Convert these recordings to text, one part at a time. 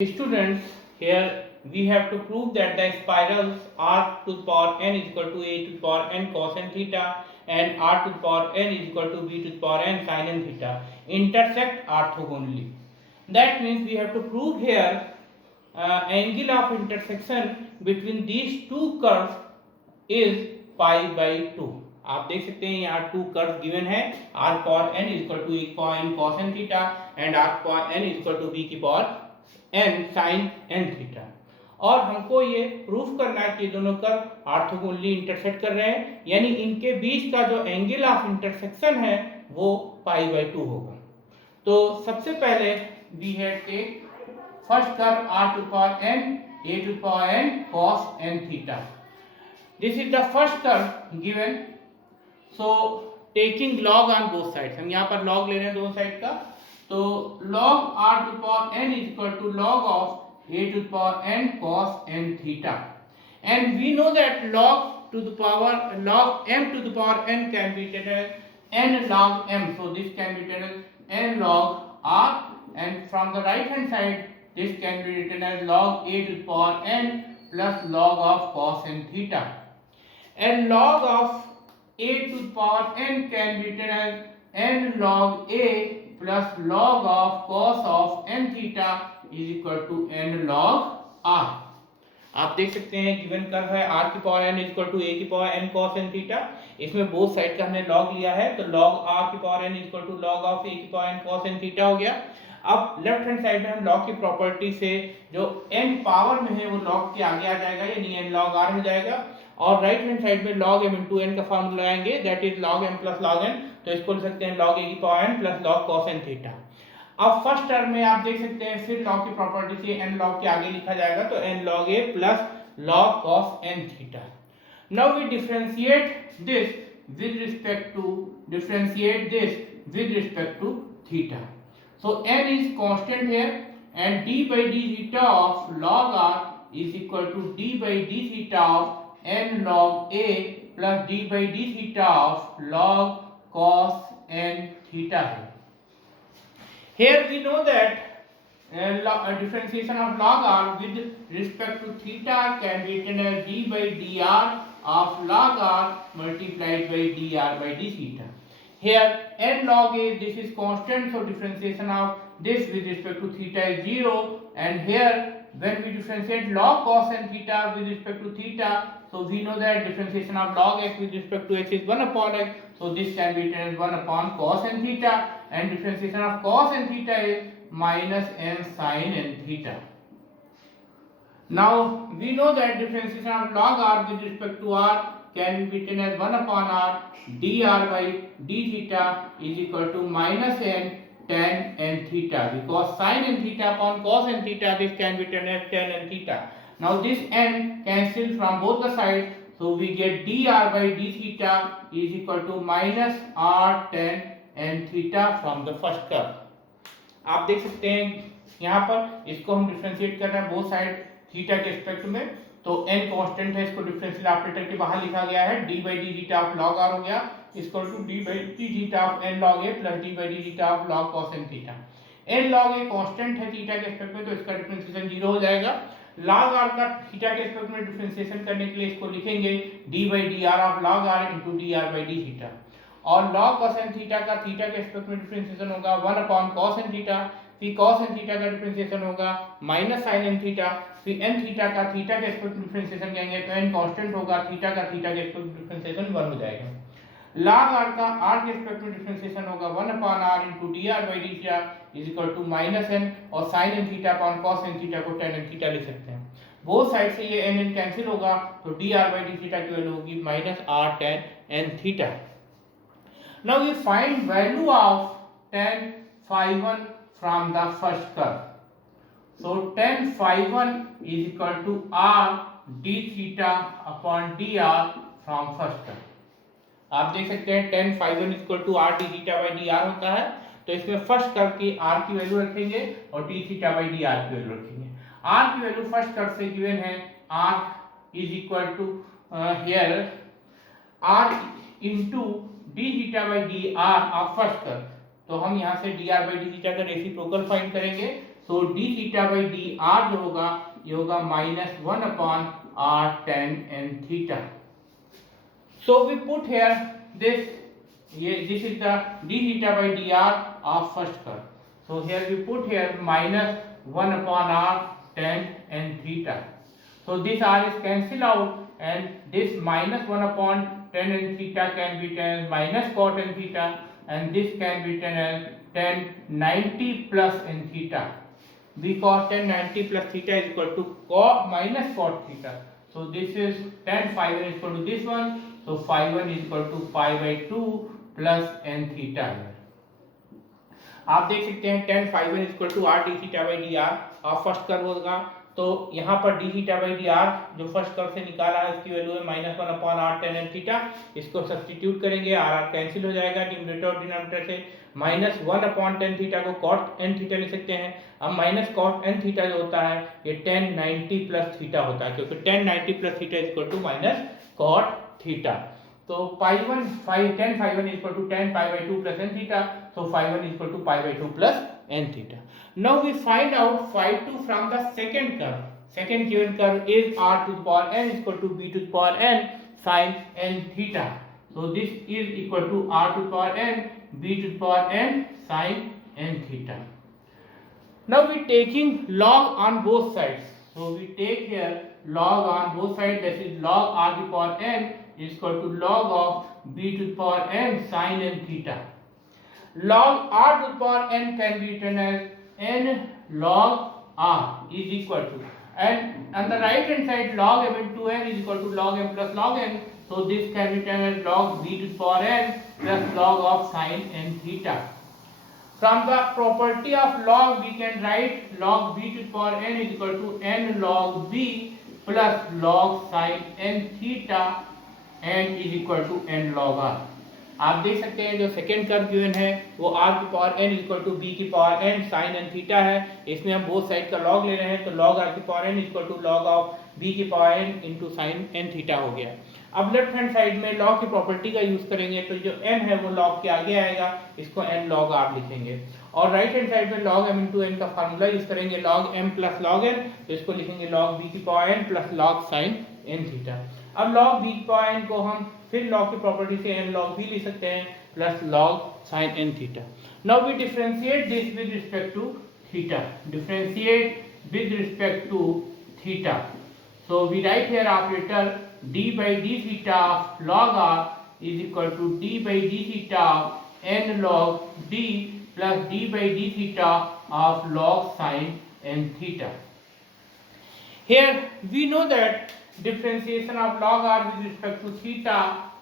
Students, here we have to prove that the spirals r to the power n is equal to a to the power n cos n theta and r to the power n is equal to b to the power n sin n theta intersect orthogonally. That means we have to prove here angle of intersection between these two curves is pi by 2. आप देख सकते हैं यहाँ two curve given है r power n is equal to a power n cos n theta and r power n is equal to b की power n sin n theta. और हमको ये प्रूफ करना है कि दोनों कर्व ऑर्थोगोनली इंटरसेक्ट कर रहे हैं, यानी इनके बीच का जो एंगल ऑफ इंटरसेक्शन है वो पाई बाय 2 होगा। तो सबसे पहले we have take first curve r to power n a to power n cos n theta. This is the first curve given, so taking log on both sides, हम यहाँ पर log ले रहे हैं दोनों साइड का, तो log r to the power n is equal to log of a to the power n cos n theta, and we know that log to the power log m to the power n can be written as n log m, so this can be written as n log r, and from the right hand side this can be written as log a to the power n plus log of cos n theta, and log of a to the power n can be written as n log a plus log of cos of n theta is equal to n log r। आप देख सकते हैं given curve है r की power n is equal to a की power n cos n theta, इसमें both side का हमने लॉग लिया है, तो log r की power n is equal to log of a की power n cos n theta हो गया। अब लेफ्ट हैंड साइड में हम लॉग की प्रॉपर्टी से जो n पावर में है वो लॉग के आगे आ जाएगा, यानी n log r हो जाएगा, और राइट हैंड साइड में log m into n का फार्मूला लगाएंगे, that is log m plus log n, तो इसको लिख सकते हैं log a की power n plus log cos n theta. अब फर्स्ट टर्म में आप देख सकते हैं फिर log की प्रॉपर्टी से n log के आगे लिखा जाएगा, तो n log a plus log cos n theta. Now we differentiate this with respect to theta, so n is constant here and d by d theta of log r is equal to d by d theta of n log a plus d by d theta of log cos n theta है। Here we know that differentiation of log r with respect to theta can be written as d by dr of log r multiplied by dr by d theta। Here n log a, this is constant, so differentiation of this with respect to theta is 0, and here when we differentiate log cos n theta with respect to theta, so we know that differentiation of log x with respect to x is 1 upon x, so this can be written as 1 upon cos n theta, and differentiation of cos n theta is minus n sin n theta। Now we know that differentiation of log r with respect to r can be written as 1 upon r dr by d theta is equal to minus n tan n theta, because sin n theta upon cos n theta, this can be written as tan n theta। Now this n cancel from both the sides, so we get dr by d theta is equal to minus r tan n theta from the first curve। आप देख सकते हैं यहाँ पर इसको हम differentiate कर रहे हैं बोथ साइड थीटा के रिस्पेक्ट में, तो n कांस्टेंट है, इसको डिफरेंशियल ऑपरेटर के बाहर लिखा गया है, d by d theta of log r हो गया equal to d by d theta of n log a plus d by d theta of log cos n theta. n log a constant है theta के respect में, तो इसका differentiation 0 हो जाएगा। log r का थीटा के रिस्पेक्ट में डिफरेंशिएशन करने के लिए इसको लिखेंगे d by dr of log r into dr by d theta, और log cos n थीटा का थीटा के रिस्पेक्ट में डिफरेंशिएशन होगा 1 अपॉन cos n थीटा, फिर cos n थीटा का डिफरेंशिएशन होगा माइनस sin n थीटा, फिर n थीटा का थीटा के रिस्पेक्ट में डिफरेंशिएशन करेंगे तो n कांस्टेंट होगा, थीटा का थीटा के रिस्पेक्ट में डिफरेंशिएशन 1 हो जाएगा। log r का r के रिस्पेक्ट में डिफरेंशिएशन होगा 1 upon r into dr by d theta is equal to minus n, और sin n theta upon cos n theta को tan n थीटा लिख सकते हैं, बोथ साइड से ये n n कैंसिल होगा, तो dr by d थीटा की वैल्यू होगी minus r tan n theta. Now we find value of tan phi 1 from the first curve. So tan phi 1 is equal to r d theta upon dr from first curve। आप देख सकते हैं tan phi 1 is equal to r d theta by dr होता है, तो इसमें first curve की r की वैल्यू रखेंगे और d theta by dr की वैल्यू रखेंगे। r की वैल्यू फर्स्ट कर्व से गिवन है, r is equal to here r into d theta by dr of first curve, तो हम यहाँ से dr by d theta का रेसिप्रोकल फाइंड करेंगे, so d theta by d r जो होगा ये होगा -1 upon r tan n theta. So we put here this is the d theta by dr of first curve. So here we put here -1 upon r tan n theta. So this r is cancelled out and this -1 upon tan n theta can be written as minus cot n theta and this can be written as tan 90 plus n theta, because tan 90 plus theta is equal to cot minus cot theta. So this is tan phi 1 is equal to this one. So phi 1 is equal to pi by 2 plus n theta here. आप देख सकते हैं tan phi 1 is equal to r d theta by dr और first curve होगा, तो यहाँ पर d theta by dr जो फर्स्ट कर्व से निकाला है इसकी वैल्यू है -1 upon r tan n theta. इसको सब्स्टिट्यूट करेंगे, r कैंसिल हो जाएगा न्यूमरेटर और डिनोमिनेटर से. -1 अपॉन tan थीटा को cot n थीटा लिख सकते हैं. अब माइनस cot n थीटा जो होता है ये tan 90 प्लस थीटा होता है, क्योंकि tan 90 plus theta is equal to minus cot theta. तो tan phi 1 is equal to tan pi by 2 plus n theta. So phi 1 is equal to pi by 2 plus n theta. Now we find out phi 2 from the second curve. Second given curve is r to the power n is equal to b to the power n sin n theta. So this is equal to r to the power n b to the power n sin n theta. Now we taking log on both sides. So we take here log on both sides, that is log r to the power n is equal to log of b to the power n sin n theta. Log r to the power n can be written as n log r is equal to, and on the right hand side log m into n is equal to log m plus log n. So this can be written as log b to the power n plus log of sin n theta. From the property of log we can write log b to the power n is equal to n log b plus log sin n theta and is equal to n log r. आप देख सकते हैं जो second curve given है वो r की power n is equal to b की power n sin n theta है. इसमें हम बोथ साइड का लॉग ले रहे हैं, तो log r की power n is equal to log of b की power n into sin n theta हो गया. अब लेफ्ट हैंड साइड में log की प्रॉपर्टी का यूज करेंगे, तो जो n है वो log के आगे आएगा, इसको n log r लिखेंगे. और राइट हैंड साइड में log m इंटू n का फार्मूला यूज करेंगे, log m plus log n, तो इसको लिखेंगे log b की power n plus log sin n theta. अब log b की पावर n को हम फिर log की प्रॉपर्टी से n log b लिख सकते हैं plus log sin n theta. Now we differentiate this with respect to theta. Differentiate with respect to theta. So we write here operator d by d theta of log r is equal to d by d theta of n log d plus d by d theta of log sin n theta. Here we know that differentiation of log r with respect to theta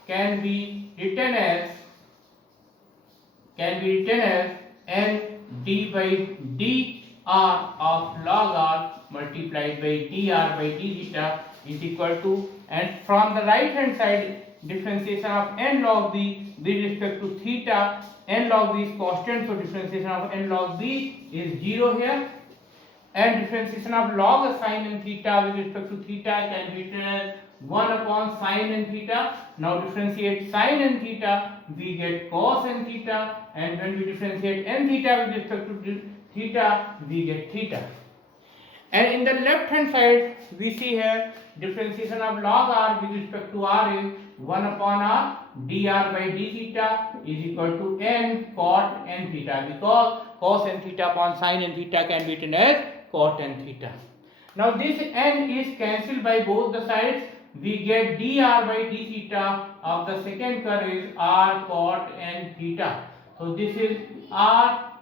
can be written as n d by dr of log r multiplied by dr by d theta is equal to, and from the right hand side differentiation of n log b with respect to theta, n log b is constant, so differentiation of n log b is 0 here. And differentiation of log sin n theta with respect to theta can be written as 1 upon sin n theta. Now differentiate sin n theta, we get cos n theta, and when we differentiate n theta with respect to theta, we get theta. And in the left hand side we see here differentiation of log r with respect to r is 1 upon r dr by d theta is equal to n cot n theta, because cos n theta upon sin n theta can be written as cot n theta. Now this n is cancelled by both the sides, we get dr by d theta of the second curve is r cot n theta. So this is r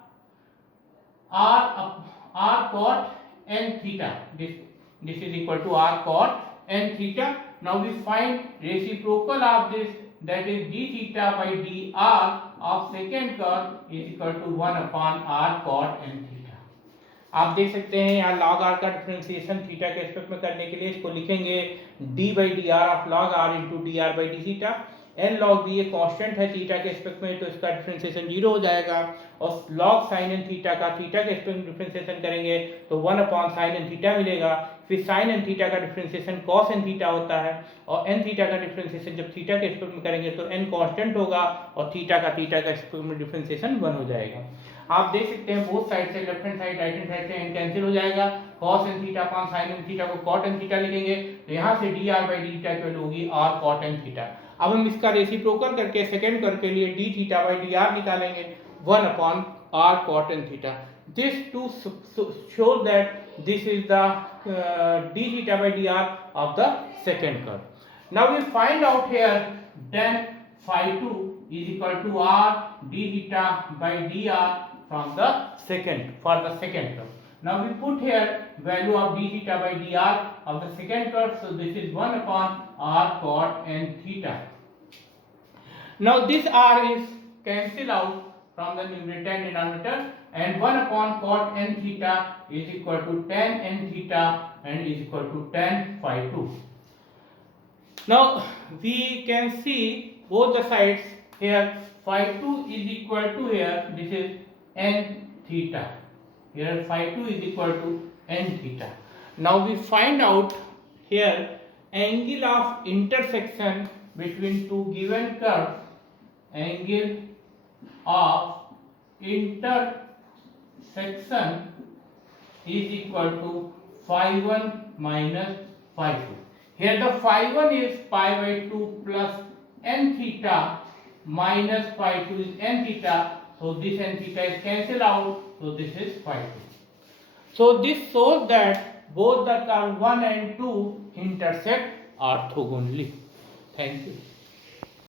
cot n theta. This is equal to r cot n theta. Now we find reciprocal of this, that is d theta by dr of second curve is equal to 1 upon r cot n theta. आप देख सकते हैं यहाँ log r का differentiation theta के respect में करने के लिए इसको लिखेंगे d by dr of log r into dr by d theta. n log b ये कांस्टेंट है थीटा के रिस्पेक्ट में, तो इसका डिफरेंशिएशन 0 हो जाएगा. और log sin n थीटा का थीटा के रिस्पेक्ट में डिफरेंशिएशन करेंगे तो 1 अपॉन sin n थीटा मिलेगा. फिर sin n थीटा का डिफरेंशिएशन cos n थीटा होता है, और n थीटा का डिफरेंशिएशन जब थीटा के रिस्पेक्ट में करेंगे तो n कांस्टेंट होगा और थीटा का रिस्पेक्ट में डिफरेंशिएशन 1 हो जाएगा. आप देख सकते हैं बोथ साइड से, left hand side right hand side से n कैंसिल हो जाएगा, cos n theta upon sin n theta को cot n थीटा लिखेंगे, तो यहाँ से dr बाई डी थीटा की वैल्यू होगी r cot n थीटा। अब हम इसका रेसिप्रोकल करके सेकंड कर के लिए d थीटा बाई dr निकालेंगे 1 upon r cot n theta. This to show that this is the d theta by dr of the second curve. Now we find out here then phi 2 is equal to r d theta by dr from the second for the second curve. Now we put here value of d theta by dr of the second curve. So this is 1 upon r cot n theta. Now this r is cancel out from the numerator and denominator, and 1 upon cot n theta is equal to tan n theta and is equal to tan phi 2. Now we can see both the sides here. Phi 2 is equal to here, this is n theta. Here phi 2 is equal to n theta. Now we find out here angle of intersection between two given curves. Angle of intersection is equal to phi 1 minus phi 2. Here the phi 1 is pi by 2 plus n theta minus phi 2 is n theta. So this n theta is cancelled out. So this is phi 2. So this shows that both the curve 1 and 2 intersect orthogonally. Thank you.